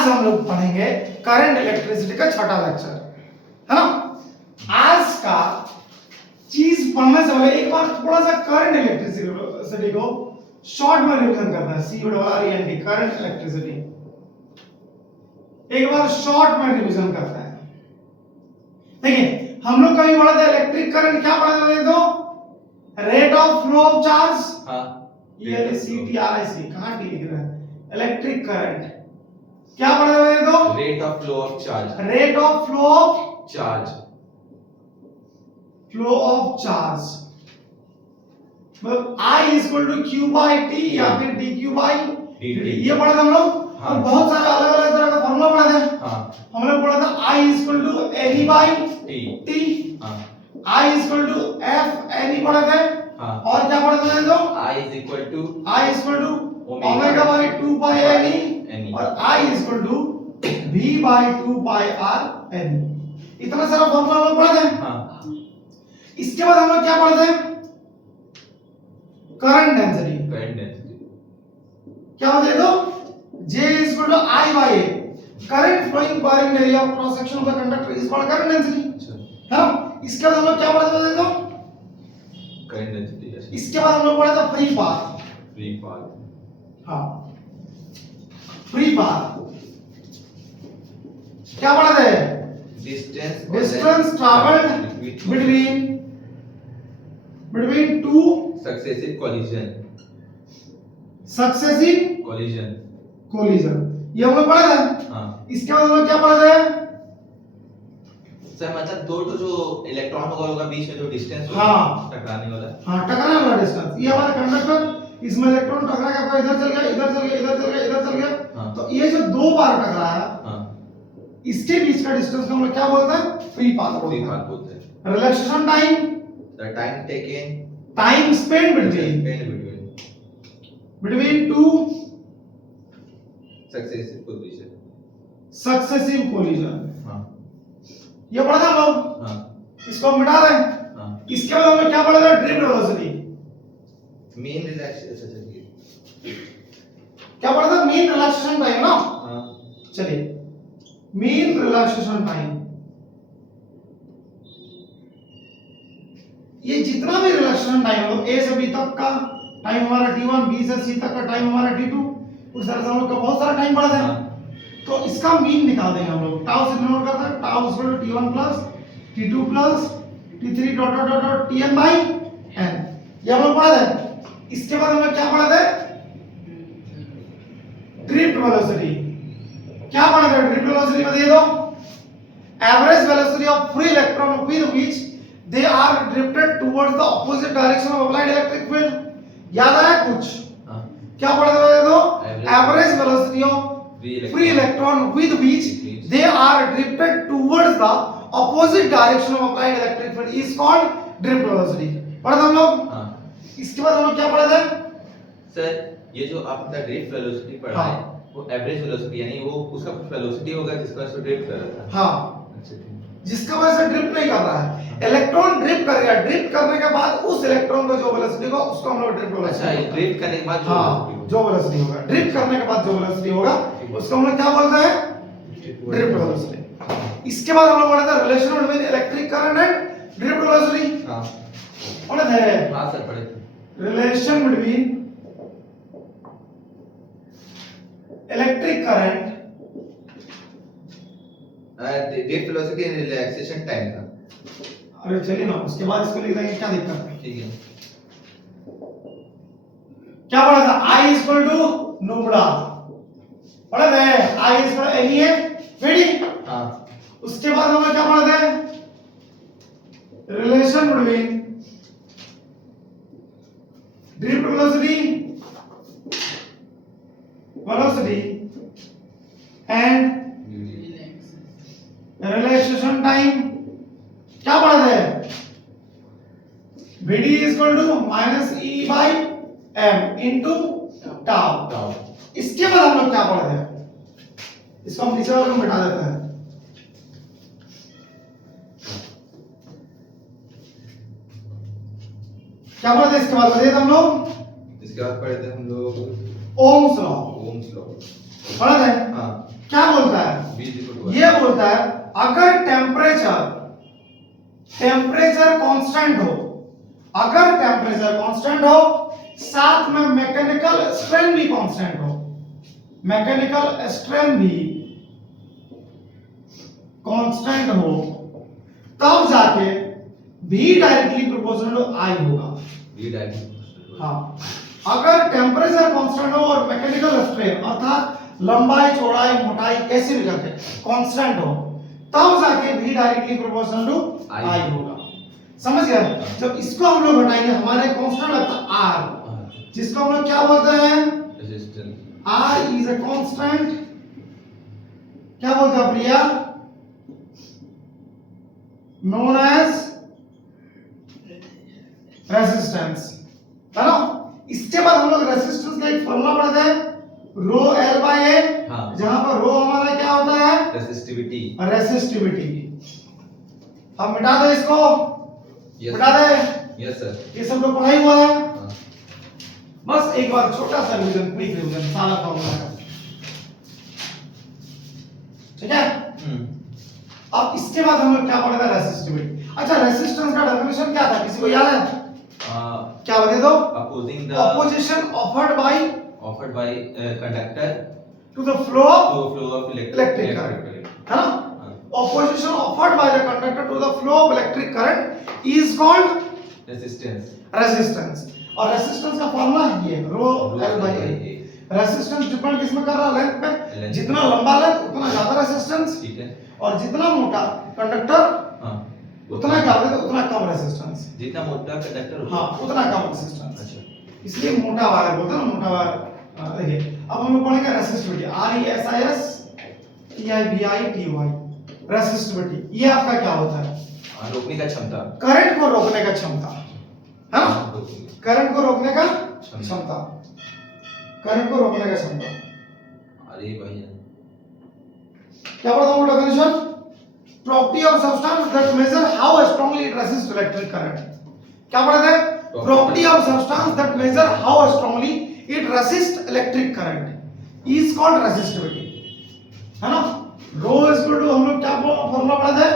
आज हम लोग पढ़ेंगे करंट इलेक्ट्रिसिटी का छठा लेक्चर, है ना। आज का चीज पढ़ने से पहले एक बार थोड़ा सा करंट इलेक्ट्रिसिटी को शॉर्ट में रिवीजन करना है। CRENT करंट इलेक्ट्रिसिटी एक बार शॉर्ट में रिवीजन करता है। देखिए हम लोग कभी पढ़ा था इलेक्ट्रिक करंट, क्या पढ़ा था तो rate of flow of charge. हां ये CTRIC कहां टी लिख रहा है। इलेक्ट्रिक करंट क्या पढ़ा था तो rate of flow of charge. Rate of flow of charge flow of charge मतलब I equal to Q by T या फिर dQ बाय dt। ये पढ़ा था हम लोग। हाँ। और बहुत सारे अलग अलग तरह का फार्मूला पढ़ा था। हां हम लोग पढ़ा था I equal to NE by t T, हां I equal to F NE पढ़ा था। हां और क्या पढ़ा था तो I is equal to I equal to omega by 2 pi NE NE और I equal to V by 2 pi R NE। इतना सारा फार्मूला हम लोग पढ़ा था। हां इसके बाद हम लोग क्या पढ़ते हैं, करंट डेंसिटी। करंट डेंसिटी क्या होता है तो J equal to I by A, current flowing per in area of cross section of the conductor is called current density, अच्छा है ना। इसके बाद हम लोग क्या पढ़ते थे तो करंट डेंसिटी। इसके बाद हम लोग पढ़ा था फ्री पाथ। फ्री पाथ हाँ फ्री पाथ क्या पढ़ा थे, distance travelled between two successive collision successive collision, ये हम लोग पढ़ा था। हां इसके बाद हम लोग क्या पढ़ा था, सर मतलब दो तो जो इलेक्ट्रॉन होगा बीच में जो डिस्टेंस होगा हाँ। टकराने वाला। हाँ टकराने वाला डिस्टेंस। ये हमारा कंडक्टर, इसमें इलेक्ट्रॉन टकरा के इधर चल गया, इधर चल गया, इधर चल गया, इधर चल गया। हाँ। तो ये जो दो बार टकराया हां इसके बीच का डिस्टेंस को हम लोग क्या बोलते हैं, फ्री पाथ फ्री बोलते पाथ हैं। बोलते हैं। Relaxation time, the time taken time spend between two successive collision. Successive collision, हां ये पढ़ा था हम लोग। हां इसको हम मिटा दें। हां इसके बाद हम लोग क्या पढ़ा था, ड्रिफ्ट वेलोसिटी। मेन रिलैक्सेशन क्या पढ़ा था, मीन रिलैक्सेशन टाइम ना। हां चलिए मीन रिलैक्सेशन टाइम, ये जितना भी रिलैक्सेशन टाइम हो A से B तक का टाइम हमारा T1, B से C तक का टाइम हमारा T2, उस तरह से हम लोग का बहुत सारा टाइम पढ़ा था। तो इसका मीन निकाल देंगे हम लोग। टाउ से डिनोट करता है, tau equal to T1 plus T2 plus T3 dot dot dot dot Tn by n, ये हम लोग पढ़ा था। इसके बाद हम लोग क्या पढ़ा था, ड्रिफ्ट वेलोसिटी। क्या पढ़ा था ड्रिफ्ट वेलोसिटी, बताइए तो average velocity of free electron with which they are drifted towards the opposite direction of applied electric field. याद आया कुछ? हां क्या पढ़ा था बताइए तो average velocity of free electron with which they are drifted towards the opposite direction of applied electric field is called drift velocity। पढ़ा था हम लोग। हां इसके बाद हम लोग क्या पढ़ा था, सर ये जो आपका ड्रिफ्ट वेलोसिटी पढ़ा है वो एवरेज वेलोसिटी यानी वो उसका कुछ वेलोसिटी होगा जिसका से ड्रिफ्ट कर रहा था। हाँ अच्छा ठीक। जिसका वजह से ड्रिफ्ट नहीं कर रहा है, इलेक्ट्रॉन ड्रिफ्ट कर गया, ड्रिफ्ट करने के बाद उस इलेक्ट्रॉन का जो वेलोसिटी होगा उसको हम लोग ड्रिफ्ट वेलोसिटी। अच्छा ड्रिफ्ट करने के बाद जो हाँ जो वेलोसिटी होगा, ड्रिफ्ट करने के बाद जो वेलोसिटी होगा उसको हम लोग क्या बोलते हैं, ड्रिफ्ट वेलोसिटी। इसके बाद हम लोग पढ़ा था relation between electric current and drift velocity. हां पढ़ा था हां सर पढ़े थे। Relation between electric current drift velocity and relaxation time था। अरे चलिए ना उसके बाद इसको लिख देंगे, क्या दिक्कत है। ठीक है। क्या पढ़ा था, I इक्वल टू नोबड़ा पढ़ा था, I इक्वल NE वेडी। हां उसके बाद हम लोग क्या पढ़ा था, relation between drift velocity and relaxation time. क्या पढ़ा था, VD equal to minus E by M into tau. इसके बाद हम लोग क्या पढ़ते हैं, इसको हम नीचे वाले को मिटा देते हैं। क्या पढ़ते हैं इसके बाद, बताइए हम लोग। इसके बाद पढ़े थे हम लोग ओम्स लॉ। ओम्स लॉ पढ़ा था। हां क्या V is equal to ये बोलता है अगर टेम्परेचर कांस्टेंट हो, अगर टेम्परेचर कांस्टेंट हो साथ में मैकेनिकल स्ट्रेन भी कांस्टेंट हो, मैकेनिकल स्ट्रेन भी कांस्टेंट हो, तब जाके V directly proportional to I होगा। V डायरेक्टली हाँ, अगर टेम्परेचर कांस्टेंट हो और मैकेनिकल स्ट्रेन अर्थात लंबाई चौड़ाई मोटाई कैसे भी करके कांस्टेंट हो, तब जाके V directly proportional to I होगा। समझ गए? जब इसको हम लोग घटाएंगे हमारे कांस्टेंट लगता R, जिसको हम लोग क्या बोलते हैं? Resistance. R is a constant, क्या बोलते हैं प्रिया? नोन एज रेजिस्टेंस, है ना? इसके बाद हम लोग रेजिस्टेंस का एक फॉर्मूला पढ़ते हैं, रो L बाय A, जहां पर रो हमारा क्या होता है? रेसिस्टिविटी। रेसिस्टिविटी। हम मिटा दे इसको, मिटा दे। Yes sir. ये सब लोग पढ़ाई हुआ है। बस एक बार छोटा सा रिवीजन, क्विक रिवीजन सारा फॉर्मूला का, ठीक है? अब इसके बाद हम लोग क्या पढ़ा था? रेसिस्टिविटी। अच्छा, रेसिस्टेंस का डेफिनेशन क्या था, किसी को याद है? क्या बता दो? Opposing the opposition offered by conductor to the flow of electric current, है ना? Opposition offered by the conductor to the flow of electric current is called resistance. resistance। और resistance का फॉर्मूला ये रो L by A। Resistance depend किसमें कर रहा है? Length पे। जितना लंबा लेंथ उतना ज्यादा रेजिस्टेंस, ठीक है, और जितना मोटा कंडक्टर उतना क्या होगा? उतना कम रेजिस्टेंस। जितना मोटा कंडक्टर हाँ, उतना कम रेजिस्टेंस। अच्छा, इसलिए मोटा वायर बोलते हैं ना, मोटा वायर। देखिए अब हम लोग पढ़ेंगे रेसिस्टिविटी, RESISTIVI रेसिस्टिविटी। ये आपका क्या होता है? रोकने का क्षमता, करंट को रोकने का क्षमता, है ना? करंट को रोकने का क्षमता, करंट को रोकने का क्षमता। अरे भाई क्या पढ़ता हूँ definition? Property of substance that measure how strongly it resist electric current. क्या पढ़े थे? Property of substance that measure how strongly it resist electric current is called resistivity, है ना? रो इज इक्वल टू हम लोग क्या फॉर्मूला पढ़े थे?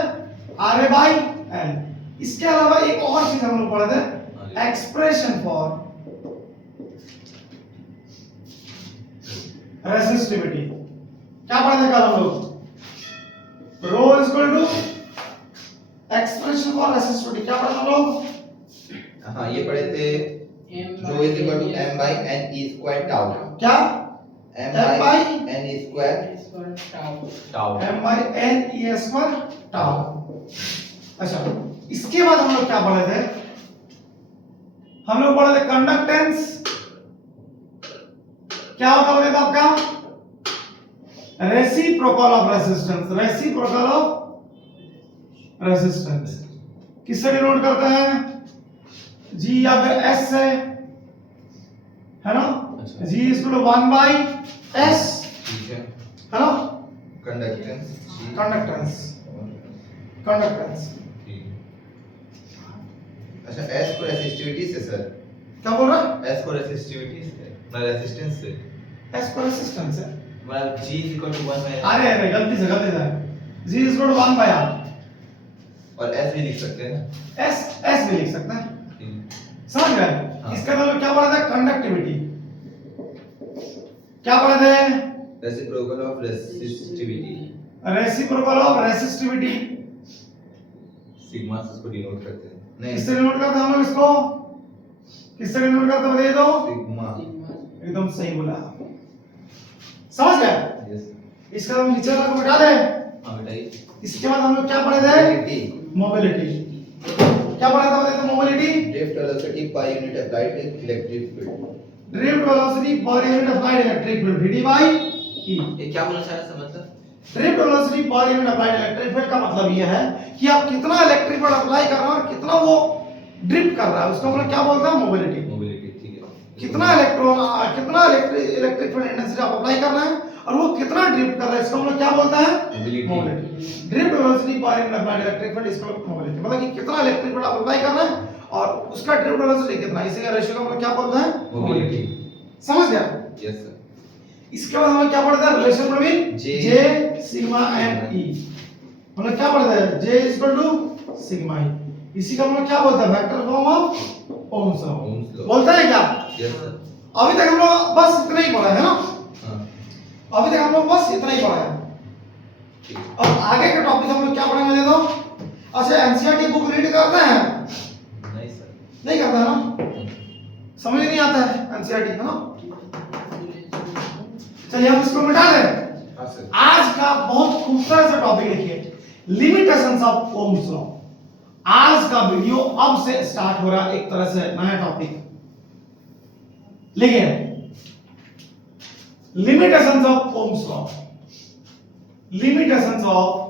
RA by L। इसके अलावा एक और चीज हम लोग पढ़े थे, एक्सप्रेशन फॉर रेसिस्टिविटी। क्या पढ़े थे कल हम लोग? Rho is equal to expression for resistivity. क्या पढ़े हम लोग? हाँ, ये पढ़े थे, rho is equal to m by n e square tau. क्या? m by n e square tau, m by n e square tau. अच्छा, इसके बाद हम लोग क्या पढ़े थे? हम लोग पढ़े थे कंडक्टेंस। क्या होता है आपका? Reciprocal of resistance, reciprocal of resistance किससे डिनोट करते हैं? G या फिर S से, है ना? G is equal to 1 by S, ठीक है ना? Conductance, conductance, conductance. अच्छा, S को रेसिस्टिविटी से सर, क्या बोल रहा है? S को रेसिस्टिविटी से, ना रेजिस्टेंस से, S को रेसिस्टेंस है। मतलब G is equal to 1 by R। अरे गलती से G is equal to 1 by R। और S भी लिख सकते हैं ना? S भी लिख सकते हैं, समझ गए? हाँ। इसका मतलब क्या पढ़ा था? कंडक्टिविटी। क्या पढ़ा थे? Reciprocal of resistivity, reciprocal of resistivity. Sigma से इसको डिनोट करते हैं। नहीं, किससे डिनोट करते हैं हम लोग इसको? किससे डिनोट करते हैं बताइए तो? सिग्मा। एकदम सही बोला, समझ गए? यस। इसका हम नीचे वाला को मिटा दे। हां, बताइए। इसके बाद हम लोग क्या पढ़े थे? मोबिलिटी। क्या पढ़ा था बताइए तो? Mobility, drift velocity per unit applied electric field, drift velocity per unit applied electric field, D by E. ये क्या बोलना चाह रहे हैं मतलब? Drift velocity per unit applied electric field का मतलब ये है कि आप कितना इलेक्ट्रिक फील्ड अप्लाई कर रहे हैं और कितना वो ड्रिफ्ट कर रहा है, उसको हम लोग क्या बोलते हैं? मोबिलिटी। मोबिलिटी, ठीक है। कितना इलेक्ट्रिक फील्ड इंटेंसिटी आप अप्लाई कर रहे हैं और वो कितना ड्रिफ्ट कर रहा है, इसको हम लोग क्या बोलते हैं? Mobility. Drift velocity per unit applied electric field, इसको मोबिलिटी, मतलब कि कितना इलेक्ट्रिक फील्ड आप अप्लाई कर रहे हैं और उसका ड्रिफ्ट वेलोसिटी कितना, इसी का रेशियो को हम लोग क्या बोलते हैं? मोबिलिटी। समझ गया? Yes sir. इसके बाद हमें क्या पढ़ता है, relation between J J sigma and E, मतलब क्या पढ़ता है, J is equal to sigma E, इसी का मतलब क्या बोलता है, vector form of Ohm's law Ohm's law। बोलता है क्या। Yes sir. अभी तक हम लोग बस इतना ही पढ़ा है ना, हाँ अभी तक हम लोग बस इतना ही पढ़ा है। ठीक। अब आगे का टॉपिक हम लोग क्या पढ़ेंगे, दे दो। अच्छा, एनसीईआरटी बुक रीड करते हैं, नहीं सर। नहीं करता है ना, समझ नहीं आता है एनसीईआरटी, है ना। चलिए हम इसको मिटा दें। हाँ सर। आज का बहुत खूबसूरत सा टॉपिक लिखिए, लिमिटेशंस ऑफ ओम्स लॉ। आज का वीडियो अब से स्टार्ट हो रहा है एक तरह से नया टॉपिक, लिखिए limitations of Ohm's law, limitations of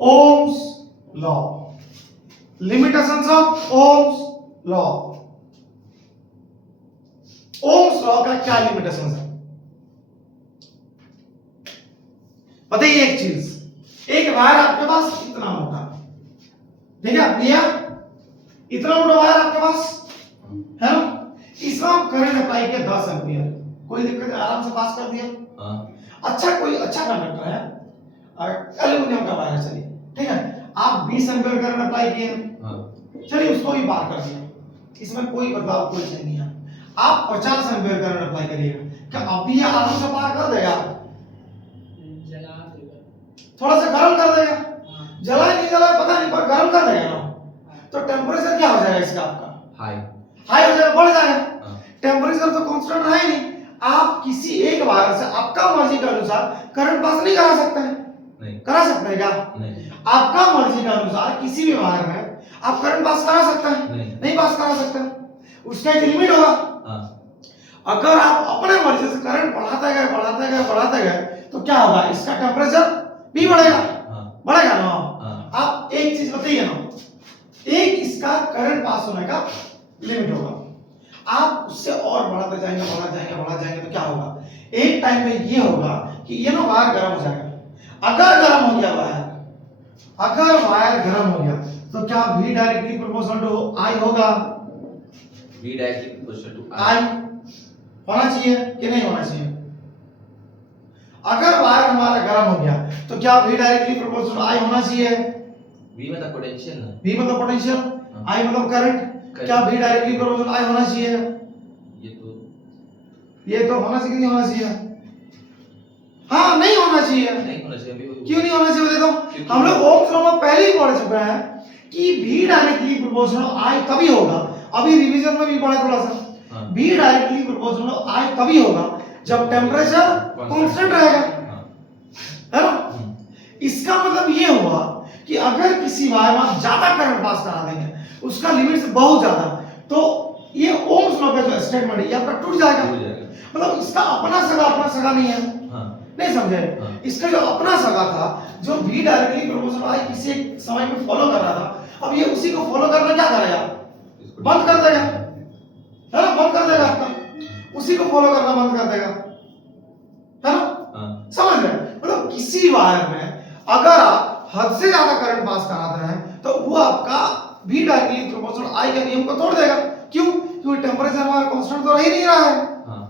Ohm's law, limitations of Ohm's law. Ohm's law का क्या लिमिटेशंस है बताइए। एक चीज, एक वायर आपके पास इतना मोटा, ठीक है भैया, इतना मोटा वायर आपके पास है ना, इसमें आप करंट अप्लाई किया 10 एम्पीयर, कोई दिक्कत नहीं, आराम से पास कर दिया। हाँ अच्छा, कोई अच्छा कंडक्टर है, एल्यूमिनियम का वायर, चलिए ठीक है, आप 20 एम्पीयर करंट अप्लाई किए, हाँ चलिए उसको भी पार कर दिया, इसमें कोई बदलाव कोई चेंज नहीं है। आप 50 एम्पीयर करंट अप्लाई करिएगा, क्या अभी ये आराम से पार कर देगा, थोड़ा सा गर्म कर देगा, जलाए नहीं जलाए पता नहीं, पर गर्म कर देगा ना, तो टेम्परेचर क्या हो जाएगा इसका, आपका हाई हाई हो जाएगा, बढ़ जाएगा। हाँ टेम्परेचर तो कांस्टेंट रहा ही नहीं, आप किसी एक वायर से आपका मर्जी के अनुसार करंट पास नहीं करा सकते हैं, नहीं करा सकते हैं क्या, नहीं आपका मर्जी के अनुसार किसी भी वायर में आप करंट पास करा सकते हैं, नहीं पास करा सकते, उसका एक लिमिट होगा। हाँ अगर आप अपने मर्जी से करंट बढ़ाते गए बढ़ाते गए बढ़ाते गए तो क्या होगा, इसका टेम्परेचर भी बढ़ेगा, हाँ बढ़ेगा ना। हाँ आप एक चीज बताइए ना, एक इसका करंट पास होने का लिमिट होगा, आप उससे और बढ़ाते जाएंगे बढ़ाते जाएंगे बढ़ाते जाएंगे तो क्या होगा, एक टाइम में ये होगा कि ये ना वायर गर्म हो जाएगा। अगर गर्म हो गया वायर, अगर वायर गर्म हो गया तो क्या V directly proportional to I होगा, V directly proportional to I होना चाहिए कि नहीं होना चाहिए। अगर वायर हमारा गर्म हो गया तो क्या V directly proportional to I होना चाहिए, V मतलब पोटेंशियल ना, V मतलब पोटेंशियल, हाँ। I मतलब करंट, क्या V directly proportional to I होना चाहिए, ये तो होना चाहिए, नहीं होना चाहिए, हाँ नहीं होना चाहिए, नहीं होना चाहिए। अभी क्यों नहीं होना चाहिए देखो, हम लोग ओम्स लॉ में पहले ही पढ़ चुके हैं कि V डायरेक्टली प्रोपोर्शनल I तभी होगा, अभी रिवीजन में भी पढ़ा थोड़ा सा, हाँ। V डायरेक्टली प्रोपोर्शनल I तभी होगा जब टेम्परेचर कांस्टेंट रहेगा, है ना। इसका मतलब ये हुआ कि अगर किसी वायर में आप ज्यादा करंट पास करा देंगे, उसका लिमिट से बहुत ज्यादा, तो ये ओम्स लॉ का जो स्टेटमेंट है ये आपका टूट जाएगा। मतलब इसका अपना सगा नहीं है, हाँ नहीं समझे। हाँ। इसका जो अपना सगा था, जो V डायरेक्टली प्रोपोर्शनल I किसी एक समय में फॉलो कर रहा था, अब ये उसी को फॉलो करना क्या करेगा, बंद कर देगा, है ना, बंद कर देगा, आपका उसी को फॉलो करना बंद कर देगा, है ना। हाँ समझ रहे, मतलब किसी वायर में अगर आप हद से ज्यादा करंट पास कराते हैं तो वो आपका V डायरेक्टली प्रोपोर्शनल I के नियम को तोड़ देगा। क्यों, क्योंकि टेम्परेचर हमारा कांस्टेंट तो रह ही नहीं रहा है। हाँ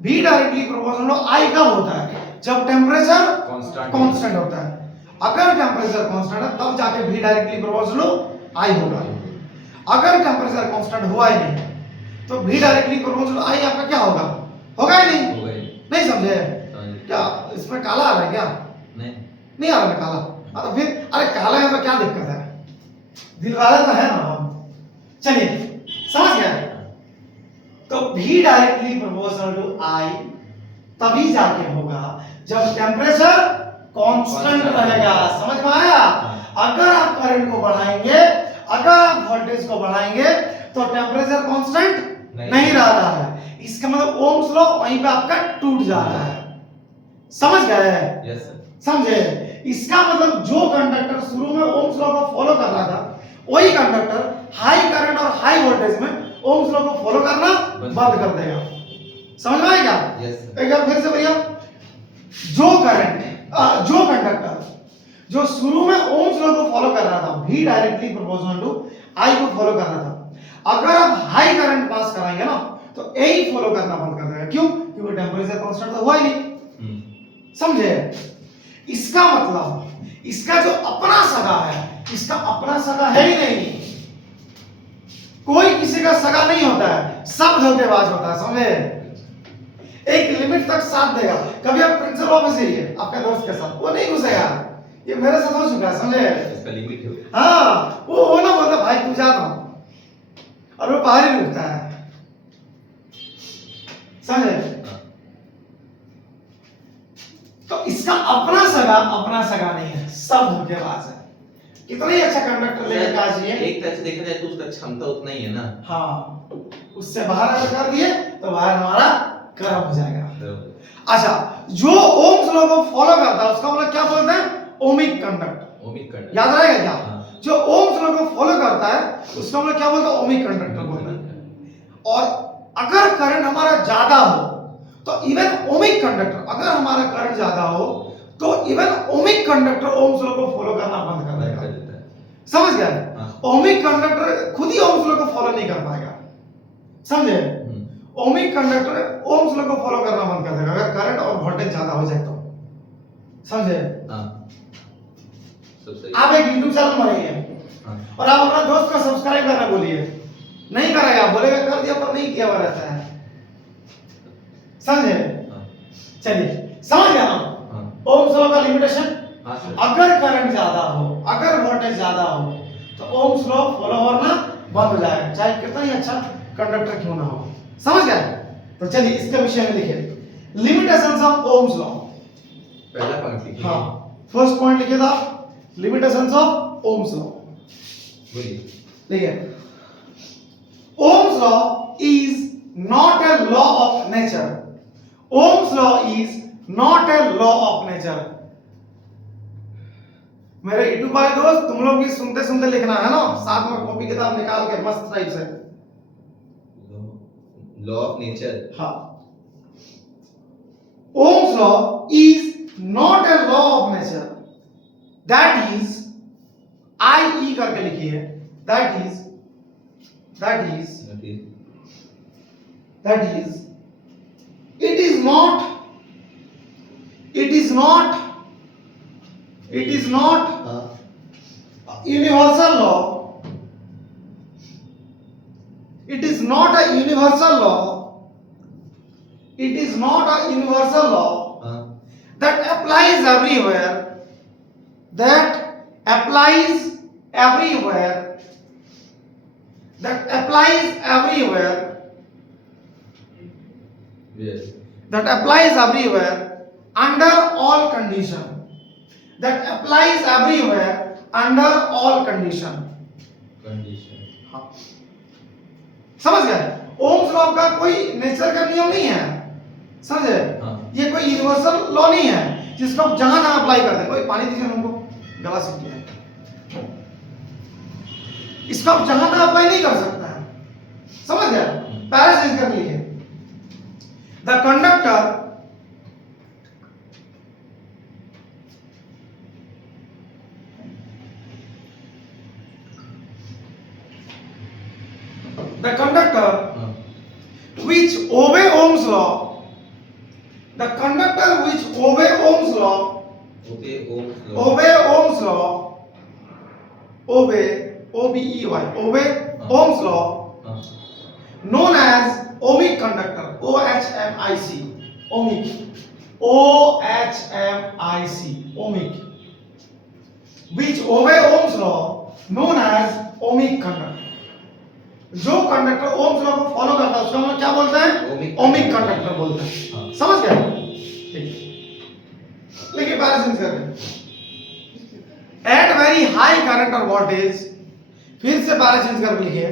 V डायरेक्टली प्रोपोर्शनल I कब होता है, जब टेम्परेचर कांस्टेंट होता है। अगर टेम्परेचर कांस्टेंट है तब जाके V डायरेक्टली प्रोपोर्शनल I होगा। अगर टेम्परेचर कांस्टेंट हुआ ही नहीं तो V डायरेक्टली प्रोपोर्शनल I आपका क्या होगा, होगा ही नहीं, हो गए नहीं समझे। क्या इसमें काला आ रहा है क्या, नहीं आ रहा है काला, तो फिर अरे काला है तो क्या दिक्कत है, दिल वाले तो है ना हम। चलिए समझ गए, तो V directly proportional to I तभी जाके होगा जब टेम्परेचर कांस्टेंट रहेगा। समझ में आया। अगर आप करंट को बढ़ाएंगे, अगर आप वोल्टेज को बढ़ाएंगे तो टेम्परेचर कांस्टेंट नहीं रह रहा है, इसका मतलब ओम्स लॉ वहीं पे आपका टूट जा रहा है। समझ गए, यस सर। समझे। इसका मतलब जो कंडक्टर शुरू में ओम्स लॉ को फॉलो कर रहा था, वही कंडक्टर हाई करंट और हाई वोल्टेज में ओम्स लॉ को फॉलो करना बंद कर देगा। समझ में आएगा। यस एक बार फिर से भैया, जो कंडक्टर जो शुरू में ओम्स लॉ को फॉलो कर रहा था, V directly proportional to I को फॉलो कर रहा था, अगर आप हाई करंट पास कराएंगे ना तो यही फॉलो करना बंद कर देगा। क्यों? क्योंकि टेम्परेचर कांस्टेंट तो हुआ ही नहीं। समझे? इसका मतलब इसका जो अपना सगा है, इसका अपना सगा है ही नहीं। कोई किसी का सगा नहीं होता है, सब धोखेबाज होता है। समझे? एक लिमिट तक साथ देगा। कभी आप प्रिंसिपल ऑफिस जाइए आपके दोस्त के साथ, वो नहीं घुसेगा। ये मेरे साथ हो चुका है। समझे? इसका लिमिट है। हाँ, वो ना बोलता भाई तू जा ना, और वो बाहर ही रुकता है। समझे? तो इसका अपना सगा नहीं है, सब धोखेबाज है। कितना ही अच्छा कंडक्टर लेकर आ जाइए, एक तरह से देखा जाए तो उसका क्षमता उतना ही है ना। हाँ, उससे बाहर अगर कर दिए तो बाहर हमारा गर्म हो जाएगा। अच्छा, जो ओम्स लॉ को फॉलो करता है उसका मतलब क्या बोलते हैं? Ohmic conductor. ओमिक कंडक्टर याद रहेगा क्या? हाँ। जो ओम्स लॉ को फॉलो करता है उसका मतलब क्या बोलते हैं? ओमिक कंडक्टर बोलते हैं। और अगर करंट हमारा ज्यादा हो तो इवन ओमिक कंडक्टर, अगर हमारा करंट ज्यादा हो तो even ohmic conductor Ohm's law को फॉलो करना बंद कर देगा। समझ गए? हाँ। ओमिक कंडक्टर खुद ही ओम्स लॉ को फॉलो नहीं कर पाएगा। समझे? ओमिक कंडक्टर ओम्स लॉ को फॉलो करना बंद कर देगा अगर करंट और वोल्टेज ज्यादा हो जाए तो। समझे? हाँ। सब सही। आप एक YouTube चैनल बनाइए और आप अपना दोस्त को सब्सक्राइब करना बोलिए, नहीं करेगा, बोलेगा कर दिया पर नहीं किया हुआ रहता है। समझे? चलिए, समझ गया ना ओम्स लॉ का लिमिटेशन? अगर करंट ज्यादा हो, अगर वोल्टेज ज्यादा हो तो ओम्स लॉ फॉलो होना बंद हो जाएगा, चाहे कितना ही अच्छा कंडक्टर क्यों ना हो। समझ गए? तो चलिए इसके विषय में लिखिए लिमिटेशंस ऑफ ओम्स लॉ। पहला पॉइंट लिखिए। हाँ, फर्स्ट पॉइंट लिखिए था लिमिटेशंस ऑफ ओम्स लॉ। बोलिए। देखिए, ohms law is not a law of nature. Ohms law is not a law of nature. मेरे यूट्यूब वाले दोस्त, तुम लोग भी सुनते सुनते लिखना है ना, साथ में कॉपी किताब निकाल के मस्त टाइप से। Law of nature. हाँ, Ohm's law is not a law of nature, that is, I E करके लिखिए, that is it is not universal law. It is not a universal law. It is not a universal law that applies everywhere. That applies everywhere. That applies everywhere. Yes. That applies everywhere under all condition. That applies everywhere under all condition. Condition. हाँ, समझ गए? Ohm's law का कोई nature का नियम नहीं है। समझे? हाँ। ये कोई यूनिवर्सल लॉ नहीं है जिसको आप जहां जहां अप्लाई कर दें। कोई पानी दीजिए हमको, गला सूख गया है। इसको आप जहां तहां अप्लाई नहीं कर सकता है। समझ गए? पैराफ्रेज कर लीजिए, the conductor which obey Ohm's law, the conductor which obey Ohm's law, obey Ohm's law, obey O-B-E-Y, obey Ohm's law, known as ohmic conductor, O-H-M-I-C, ohmic, O-H-M-I-C, ohmic, which obey Ohm's law, known as ohmic conductor. जो conductor Ohm's law को follow करता है उसका हम क्या बोलते हैं? Ohmic conductor बोलते हैं। समझ गए? ठीक, लिखिए पैराफ्रेज करके, एट वेरी हाई करंट और वोल्टेज, फिर से पैराफ्रेज करके लिखिए,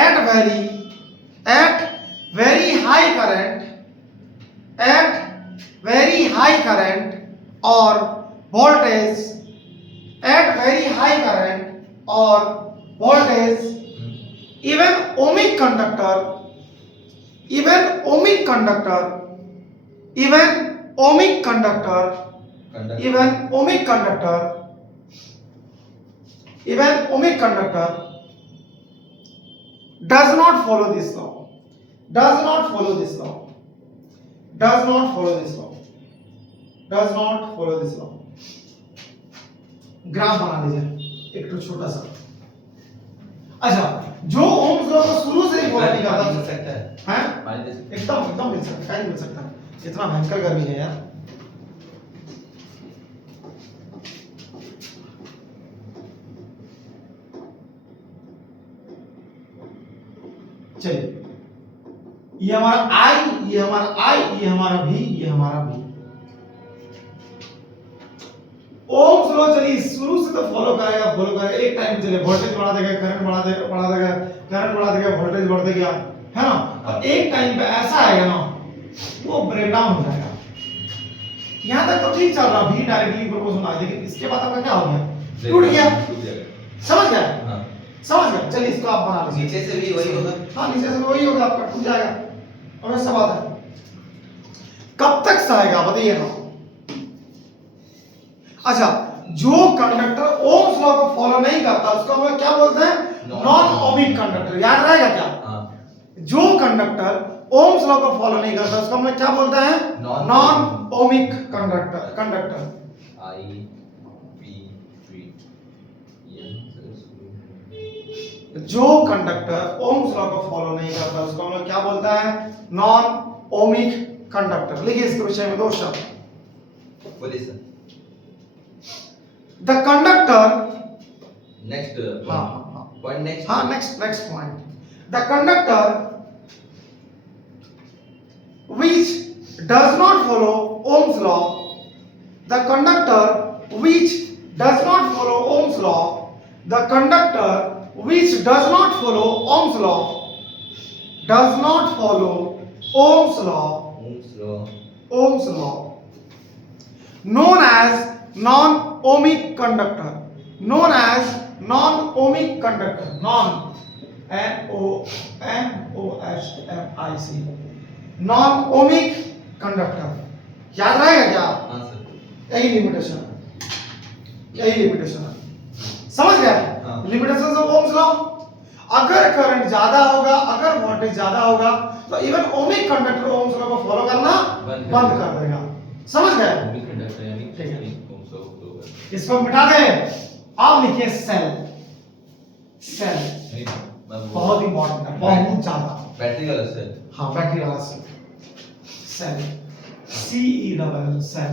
एट वेरी हाई करंट और voltage, at very high current और voltage, even ohmic conductor, even ohmic conductor, even ohmic conductor, even ohmic conductor, even ohmic conductor does not follow this law, does not follow this law, does not follow this law, does not follow this law। Graph बना लीजिए एक तो छोटा सा। अच्छा, जो Ohm's law को शुरू से ही फॉलो नहीं करता मिल सकता है, हैं एकदम एकदम मिल सकता है, मिल सकता है। इतना भयंकर गर्मी है यार। चलिए, ये हमारा I, ये हमारा I, ये हमारा V, ये हमारा V। ओम्स लॉ चलिए शुरू से तो फॉलो करेगा, एक टाइम चले वोल्टेज बढ़ा देगा, करंट बढ़ा देगा, करंट बढ़ा देगा, वोल्टेज बढ़ देगा, है ना। और एक टाइम पे ऐसा आएगा ना, वो ब्रेक डाउन हो जाएगा। यहाँ तक तो ठीक चल रहा, भी डायरेक्टली प्रोपोर्शनल आ, लेकिन इसके बाद आपका क्या हो गया, टूट गया। समझ गए? हाँ। समझ गए? चलिए इसको आप बना लीजिए। नीचे से भी वही होगा। हाँ, नीचे से वही होगा, आपका टूट जाएगा। और ऐसा बात है, कब तक सहेगा बताइए ना। अच्छा, जो कंडक्टर ओम्स लॉ को फॉलो नहीं करता उसको हम क्या बोलते हैं, नॉन ओमिक कंडक्टर। याद रहेगा क्या? हाँ। जो कंडक्टर ओम्स लॉ को फॉलो नहीं करता उसको हम क्या बोलते हैं, non ohmic conductor. I P V जो कंडक्टर ओम्स लॉ को फॉलो नहीं करता उसको हम क्या बोलता है, नॉन ओमिक कंडक्टर। लिखिए इसके विषय में दो शब्द। बोलिए सर। द कंडक्टर, नेक्स्ट हाँ पॉइंट, नेक्स्ट हाँ next point. The conductor which does not follow Ohm's law, the conductor which does not follow Ohm's law, the conductor which does not follow Ohm's law, does not follow Ohm's law, Ohm's law, known as non-ohmic conductor, known as non-ohmic conductor, non-ohmic, non-ohmic conductor। याद रहेगा क्या? हाँ sir. यही limitation है, यही limitation है। समझ गए? हाँ। लिमिटेशन ऑफ ओम्स लॉ, अगर करंट ज्यादा होगा, अगर वोल्टेज ज्यादा होगा तो even ohmic conductor Ohm's law को फॉलो करना बंद कर देगा। समझ गए? ओमिक कंडक्टर यानी ठीक है, ओम्स लॉ को follow करना। इसको मिटा दें। आप लिखिए सेल, सेल नहीं, बहुत इंपॉर्टेंट है, बहुत ज्यादा। बैटरी वाला सेल। हाँ, बैटरी वाला cell, cell CE cell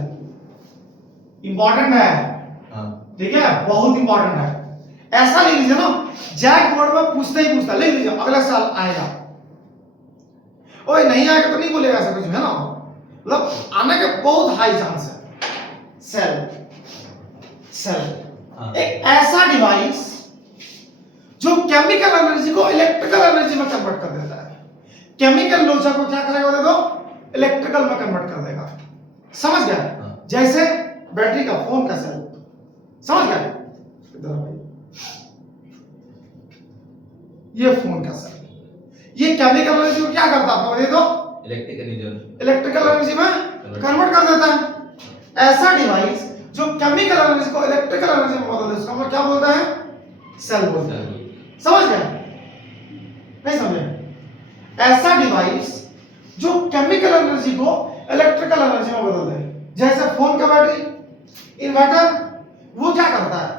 important है। हाँ। ठीक है, बहुत इंपॉर्टेंट है। ऐसा लिख लीजिए ना, जैक बोर्ड में पूछते ही पूछता, लिख लीजिए अगला साल आएगा। ओए नहीं आएगा तो नहीं बोलेगा ऐसा कुछ, है ना, मतलब आने के बहुत हाई चांस है। सेल, सेल हाँ। एक ऐसा डिवाइस जो केमिकल एनर्जी को इलेक्ट्रिकल एनर्जी में कन्वर्ट कर देता है। केमिकल लोचा को क्या करेगा देखो, इलेक्ट्रिकल में कन्वर्ट कर देगा। समझ गए? हाँ। जैसे बैटरी का, फोन का सेल। समझ गए? इधर भाई, ये फोन का सेल, ये केमिकल एनर्जी को क्या करता है आपको बता दो, इलेक्ट्रिकल एनर्जी में कन्वर्ट कर देता है। ऐसा डिवाइस जो केमिकल एनर्जी को इलेक्ट्रिकल एनर्जी में बदल देता है उसको हम क्या बोलते हैं, सेल बोलते हैं। समझ गए? नहीं समझे? ऐसा डिवाइस जो केमिकल एनर्जी को इलेक्ट्रिकल एनर्जी में बदल दे, जैसे फोन का बैटरी, इन्वर्टर, वो क्या करता है,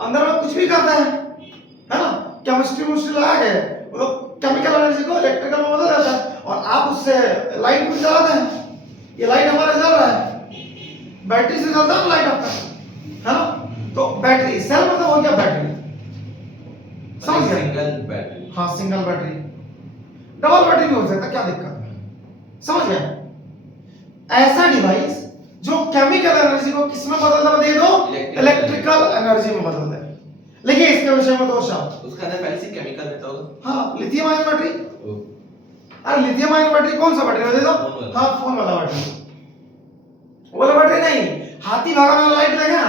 अंदर में कुछ भी करता है ना, केमिस्ट्री लगा के वो केमिकल एनर्जी को इलेक्ट्रिकल में बदल देता है, और आप उससे लाइट भी जलाते हैं। ये लाइट हमारा जल रहा है, बैटरी से जलता है लाइट आपका, है ना। तो बैटरी, सेल मतलब हो गया बैटरी। समझ गए? Single battery. हाँ, सिंगल बैटरी, डबल बैटरी भी हो सकता है, क्या दिक्कत है। समझ गए? ऐसा डिवाइस जो केमिकल एनर्जी को किस में बदल दे दो, इलेक्ट्रिकल एनर्जी में बदल दे। लेकिन इसके विषय में दो शब्द। उसका अंदर पहले से केमिकल रहता होगा। हाँ, लिथियम आयन बैटरी। अरे लिथियम आयन बैटरी कौन सा बैटरी दे दो? हाँ, फोन वाला बैटरी। वो वाला बैटरी नहीं, हाथी भगाने वाला लाइट लगे ना,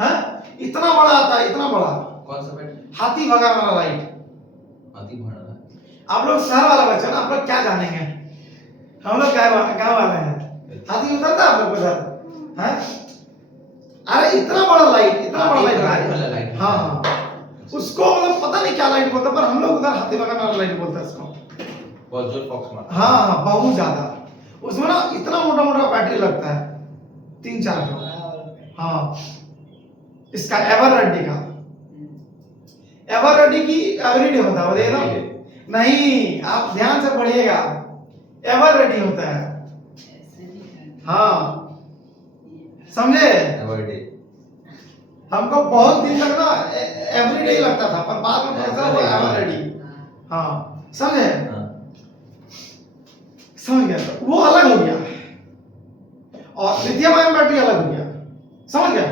हाँ, इतना बड़ा आता है, इतना बड़ा। कौन सा बैटरी? हाथी भगाने वाला लाइट। हाथी भगाना। आप लोग शहर वाला बच्चा ना, आप लोग क्या जानेंगे, हम लोग गाँव वाले हैं। हाथी उतरता है आप लोग उधर, हैं? अरे इतना बड़ा लाइट, इतना बड़ा लाइट, वाला लाइट। हाँ हाँ, उसको मतलब पता नहीं क्या लाइट बोलते, पर हम लोग उधर हाथी बगान वाला लाइट बोलते हैं उसको। बहुत जोर फॉक्स मारता हाँ बहुत ज्यादा, उसमें ना इतना मोटा मोटा बैटरी लगता है, 3-4 जो। हाँ इसका एवररेडी का, एवररेडी की एवरीडे होता है, बताइए ना। नहीं आप ध्यान से पढ़िएगा, एवररेडी होता है। हाँ समझे। एवरडे। हमको बहुत दिन तक ना एवरीडे लगता था, पर बाद में पता चला वो एवररेडी। हाँ समझे, समझ गया। तो वो अलग हो गया और लिथियम आयन बैटरी अलग हो गया, समझ गया।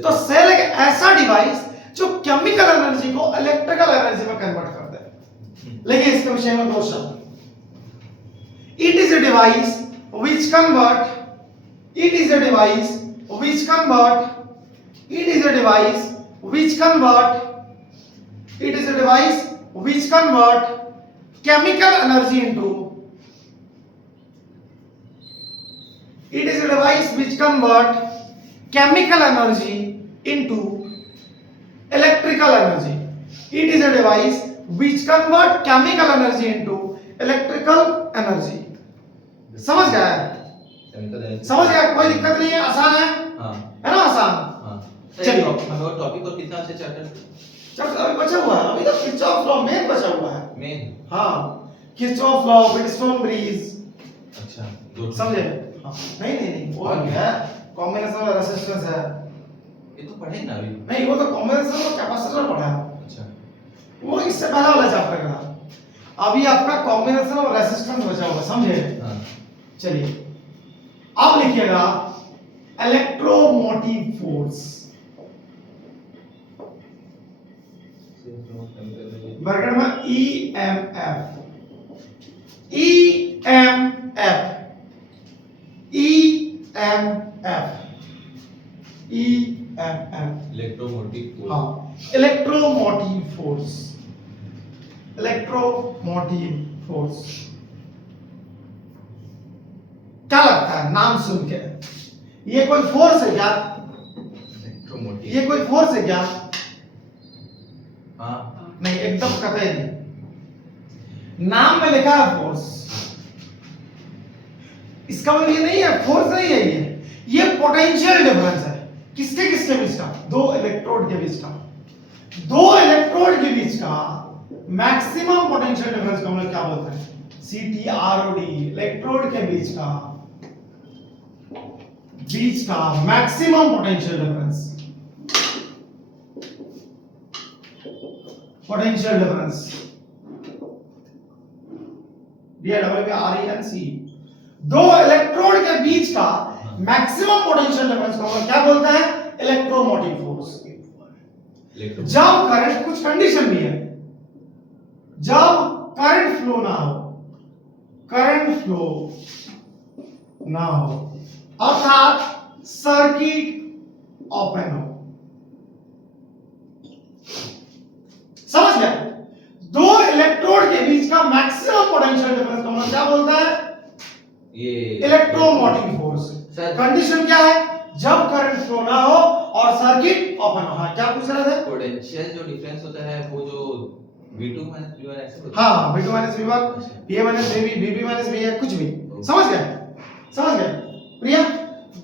तो सेल एक ऐसा डिवाइस जो केमिकल एनर्जी को इलेक्ट्रिकल एनर्जी में कन्वर्ट करता है। लेकिन इसके विषय में 2 शब्द। It is a device which convert, it is a device which convert, it is a device which convert, it is a device which convert chemical energy into, it is a device which convert chemical energy into electrical energy, it is a device which convert chemical energy into electrical energy। समझ गया है, समझ गया, कोई दिक्कत नहीं है, आसान है। हाँ है ना आसान। चलिए हमें और टॉपिक और कितना अच्छे चैप्टर अभी बचा हुआ है, अभी तो किरचॉफ लॉ मेन बचा हुआ है। मेन। हाँ किरचॉफ लॉ, व्हीटस्टोन ब्रिज। अच्छा समझे। हाँ नहीं वो और क्या है, कॉम्बिनेशन ऑफ रेजिस्टेंस है। ये तो पढ़े ना अभी। नहीं वो तो कॉम्बिनेशन ऑफ कैपेसिटर पढ़ा है। अच्छा वो इससे पहला वाला चैप्टर का था, अभी आपका कॉम्बिनेशन ऑफ रेजिस्टेंस बचा हुआ, समझे। हाँ चलिए अब लिखिएगा इलेक्ट्रोमोटिव फोर्स, ब्रैकेट में EMF, EMF, EMF, EMF, electromotive force. हाँ इलेक्ट्रोमोटिव फोर्स, इलेक्ट्रोमोटिव फोर्स। क्या लगता है नाम सुन के, ये कोई फोर्स है क्या? इलेक्ट्रोमोटिव, ये कोई फोर्स है क्या? हाँ नहीं एकदम कतई नहीं, नाम में लिखा है फोर्स, इसका मतलब ये नहीं है फोर्स नहीं है, ये पोटेंशियल डिफरेंस है। किसके किसके बीच का? 2 इलेक्ट्रोड के बीच का, 2 इलेक्ट्रोड के बीच का मैक्सिमम पोटेंशियल डिफरेंस को हम लोग क्या बोलते हैं? CTROD, इलेक्ट्रोड के बीच का maximum potential difference, potential difference DWRENC, 2 electrode के बीच का मैक्सिमम पोटेंशियल डिफरेंस को हम क्या बोलते हैं? Electromotive force. जब करंट, कुछ कंडीशन भी है, जब करंट फ्लो ना हो, करंट फ्लो ना हो अर्थात सर्किट ओपन हो, समझ गए? 2 इलेक्ट्रोड के बीच का मैक्सिमम पोटेंशियल डिफरेंस को हम क्या बोलते हैं? ये इलेक्ट्रोमोटिव फोर्स। कंडीशन क्या है? जब करंट फ्लो ना हो और सर्किट ओपन हो। हाँ क्या पूछ रहे थे? पोटेंशियल जो डिफरेंस होता है वो जो V2 V1 ऐसे होता है। हाँ V2 V1, VA VB, VB VA, कुछ भी। समझ गए, समझ गए प्रिया?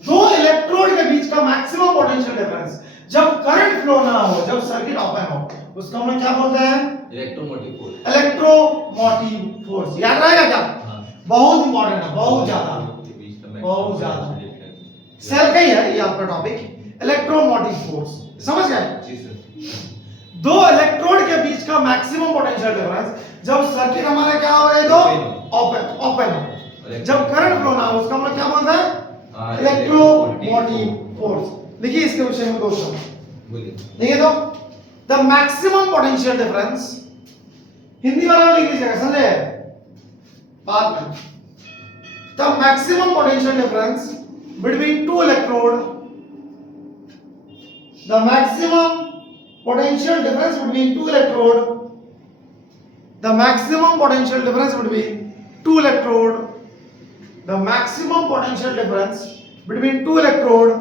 2 इलेक्ट्रोड के बीच का मैक्सिमम पोटेंशियल डिफरेंस जब करंट फ्लो ना हो, जब सर्किट ओपन हो, उसको हम क्या बोलते हैं? Electromotive force. Electromotive force. याद रहेगा क्या? हाँ बहुत इंपॉर्टेंट है, बहुत ज्यादा, बहुत ज्यादा। सेल का ही है ये आपका टॉपिक, इलेक्ट्रोमोटिव फोर्स। समझ गए? जी सर। 2 इलेक्ट्रोड के बीच का मैक्सिमम पोटेंशियल डिफरेंस जब सर्किट हमारा क्या हो गया? तो ओपन हो, जब करंट फ्लो ना हो, उसका हम क्या बोलते हैं? Electromotive force. देखिए इसके विषय में 2 शब्द बोलिए। देखिए तो the maximum potential difference, Hindi वाला लिख लीजिएगा, समझे? बाद में the maximum potential difference between 2 electrode, the maximum potential difference between 2 electrode, the maximum potential difference between 2 electrode, the maximum potential difference between 2 electrode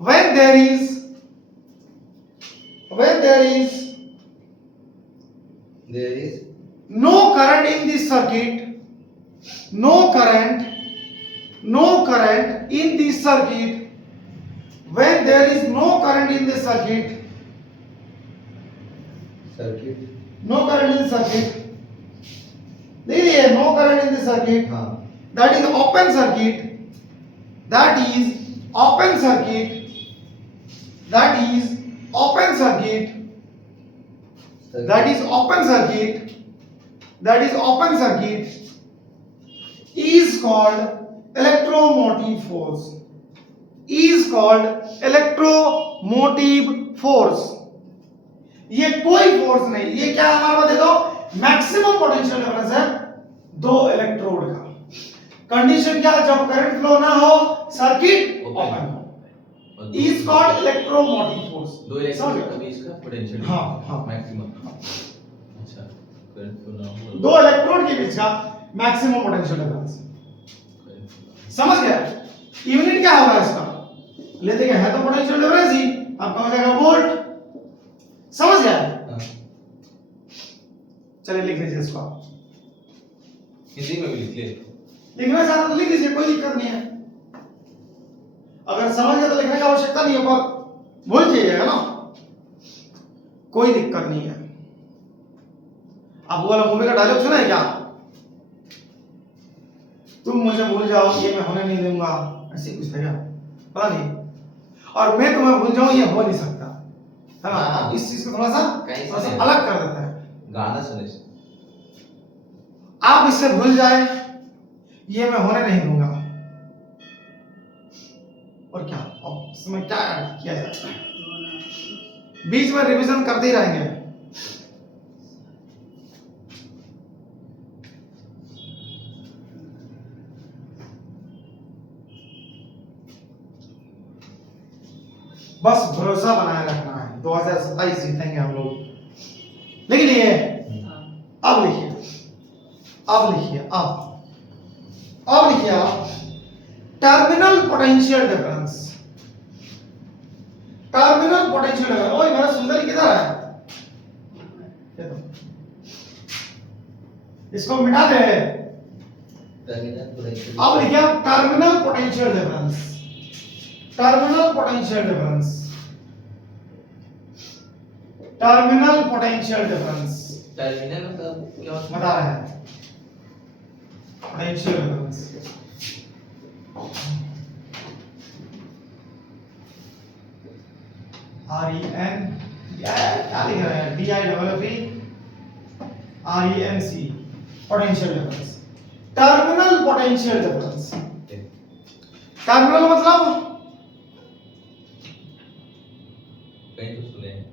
when there is when there is no current in this circuit, no current in this circuit, when there is no current in this circuit, no current in the circuit, देखिए no current in the circuit, that is open circuit, that is open circuit, that is open circuit, that is open circuit, that is open circuit is called electromotive force, is called electromotive force. ये कोई force नहीं, ये क्या हमारे पास देखो maximum potential difference है दो electrode का। कंडीशन क्या, जब करंट फ्लो ना हो सर्किट ओपन हो, इज कॉल्ड इलेक्ट्रोमोटिव फोर्स। दो इलेक्ट्रोड के बीच का पोटेंशियल हाँ मैक्सिमम। अच्छा, करंट फ्लो ना हो, दो इलेक्ट्रोड के बीच का मैक्सिमम पोटेंशियल डिफरेंस, समझ गया? यूनिट क्या होगा इसका, लेते क्या है तो पोटेंशियल डिफरेंस ही, आपका हो जाएगा वोल्ट, समझ गया? चलिए लिख लीजिए इसको, हिंदी में भी लिख ले, लिखना चाहते तो लिख लीजिए, कोई दिक्कत नहीं है। अगर समझ गए तो लिखने की आवश्यकता नहीं है, पर भूल जाइएगा ना, कोई दिक्कत नहीं है। आप वो वाला मूवी का डायलॉग सुना है क्या, तुम मुझे भूल जाओ ये मैं होने नहीं दूंगा, ऐसे कुछ था क्या, पता नहीं, और मैं तुम्हें भूल जाऊं ये हो नहीं सकता, है ना? इस चीज को थोड़ा सा अलग कर देता है, गाना सुने, आप इससे भूल जाए ये मैं होने नहीं दूंगा, और क्या अब इसमें क्या किया जाता है, बीच में रिवीजन करते ही रहेंगे। बस भरोसा बनाए रखना है, 2027 जीतेंगे हम लोग। लिख लिए? अब लिखिए, अब लिखिए, अब लिखिए आप terminal potential difference, terminal potential difference. ओए मेरा सुंदरी किधर है, इसको मिटा दे। अब लिखिए आप terminal potential difference, terminal potential difference, terminal potential difference. Terminal मतलब क्या होता है, बता रहे हैं पोटेंशियल डिफरेंस। REN क्या लिख रहे हैं, DIFFE potential difference, terminal potential difference. Terminal मतलब कहीं तो सुने हैं,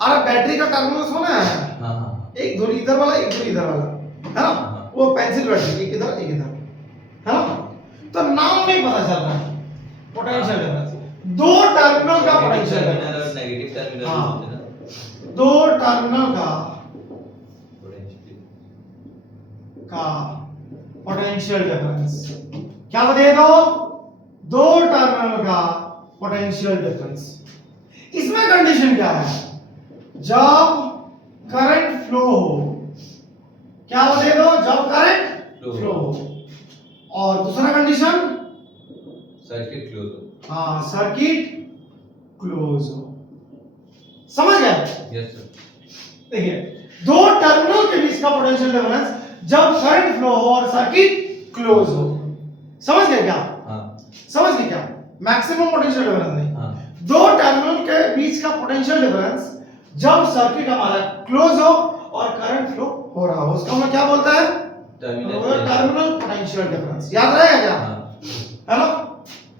अरे बैटरी का टर्मिनल सुना है? हाँ, एक धुरी इधर वाला, एक धुरी इधर वाला, है ना? वो पेंसिल बैटरी, एक इधर एक इधर, है ना? तो नाम नहीं पता चल रहा है, पोटेंशियल डिफरेंस, दो टर्मिनल का पोटेंशियल टर्मिनल और नेगेटिव टर्मिनल होते हैं ना, दो टर्मिनल का पोटेंशियल डिफरेंस क्या बताइए, दो टर्मिनल का पोटेंशियल डिफरेंस। इसमें कंडीशन क्या है, जब करंट फ्लो हो, क्या बताइए, जब करंट फ्लो हो, और दूसरा कंडीशन सर्किट क्लोज हो, हाँ सर्किट क्लोज हो, समझ गए? Yes sir. देखिए दो टर्मिनल के बीच का पोटेंशियल डिफरेंस जब करंट फ्लो हो और सर्किट क्लोज हो, समझ गए क्या? हाँ, समझ गए क्या? मैक्सिमम पोटेंशियल डिफरेंस नहीं, हाँ, दो टर्मिनल के बीच का पोटेंशियल डिफरेंस जब सर्किट हमारा क्लोज हो और करंट फ्लो हो रहा हो, उसको हम क्या बोलते हैं, टर्मिनल पोटेंशियल डिफरेंस। याद रहेगा क्या? हाँ, है ना?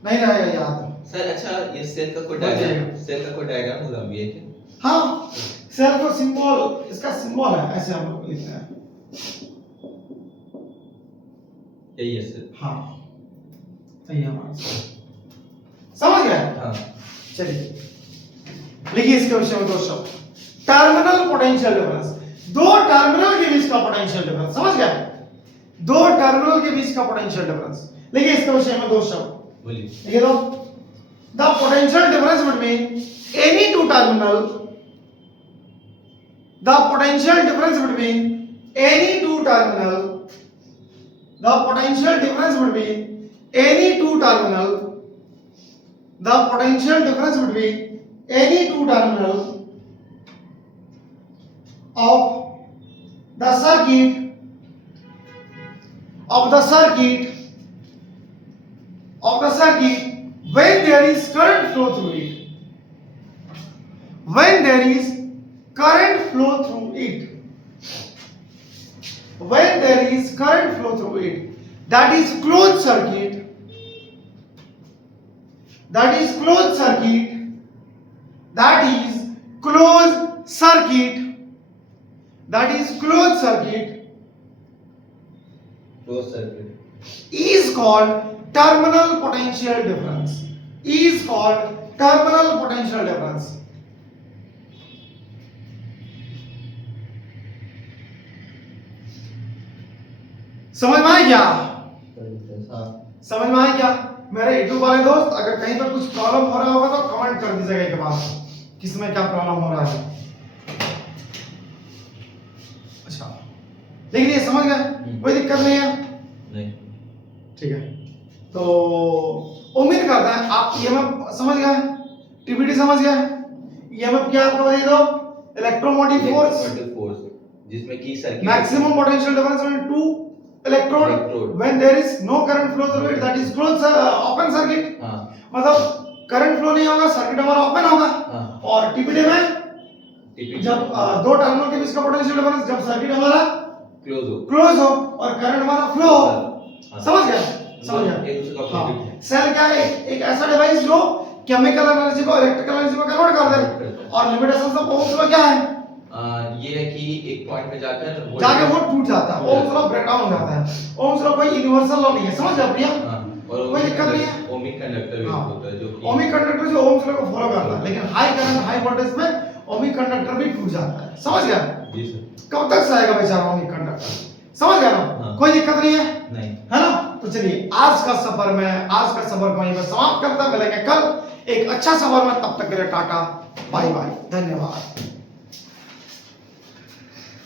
नहीं रहेगा याद सर। अच्छा, ये सेल का कोई डायग्राम, सेल का कोई डायग्राम होगा भी है क्या? हाँ, सेल को सिंबल, इसका सिंबल है, ऐसे हम लोग लिखते हैं, यही है सर। हाँ सही है हमारा, समझ गए? हाँ, चलिए लिखिए इसके विषय में दो शब्द, टर्मिनल पोटेंशियल डिफरेंस, दो टर्मिनल के बीच का पोटेंशियल डिफरेंस, समझ गए? दो टर्मिनल के बीच का पोटेंशियल डिफरेंस। लिखिए इसके विषय में दो शब्द, बोलिए। लिखिए दो, the potential difference between any two terminal, the potential difference between any two terminal, the potential difference between any two terminal, the potential difference between any two terminal of the circuit when there is current flow through it, when there is current flow through it, when there is current flow through it, that is closed circuit, that is closed circuit, that is closed circuit, that is closed circuit closed circuit is called terminal potential difference, is called terminal potential difference. समझ में आया क्या? समझ में आया क्या मेरे YouTube वाले दोस्त? अगर कहीं पर कुछ प्रॉब्लम हो रहा होगा तो कमेंट कर दीजिएगा एक बार, किसमें क्या प्रॉब्लम हो रहा है। अच्छा, लेकिन ये समझ गए, कोई दिक्कत नहीं है? नहीं। ठीक है, तो उम्मीद करते हैं आप ईएमएफ समझ गए, टीपीडी समझ गए। ईएमएफ क्या आपको बता दो? इलेक्ट्रोमोटिव फोर्स जिसमें की circuit maximum potential difference between two electrode when there is no current flow through it, that is close open circuit. हां, मतलब करंट फ्लो नहीं होगा, सर्किट हमारा ओपन होगा। हां। और टीपीडी में जब दो टर्मिनल के बीच का पोटेंशियल डिफरेंस, जब सर्किट हमारा क्लोज हो और करंट हमारा फ्लो हो। समझ गया? समझ गया? एक दूसरे का ऑपोजिट है। सेल क्या है? एक ऐसा डिवाइस जो केमिकल एनर्जी को इलेक्ट्रिकल एनर्जी में कन्वर्ट कर दे। और लिमिटेशंस ऑफ ओम्स लॉ क्या है? ये है कि एक पॉइंट पे जाकर वो टूट जाता है, ओम्स लॉ ब्रेक डाउन हो जाता है। ओम्स लॉ कोई यूनिवर्सल लॉ नहीं है, समझ गया प्रिया? और कोई दिक्कत नहीं है। ओमिक कंडक्टर भी होता है जो कि ओमिक कंडक्टर जो ओम्स लॉ को फॉलो करता है, लेकिन हाई करंट हाई वोल्टेज में ओमिक कंडक्टर भी टूट जाता है। समझ गया? जी सर। कब तक सहेगा बेचारा ओमिक कंडक्टर? समझ गया ना? कोई दिक्कत नहीं है? नहीं। है ना? तो चलिए आज का सफर को यहीं पर समाप्त करता, मिलेंगे कल एक अच्छा सफर में, तब तक के लिए टाटा बाय बाय, धन्यवाद।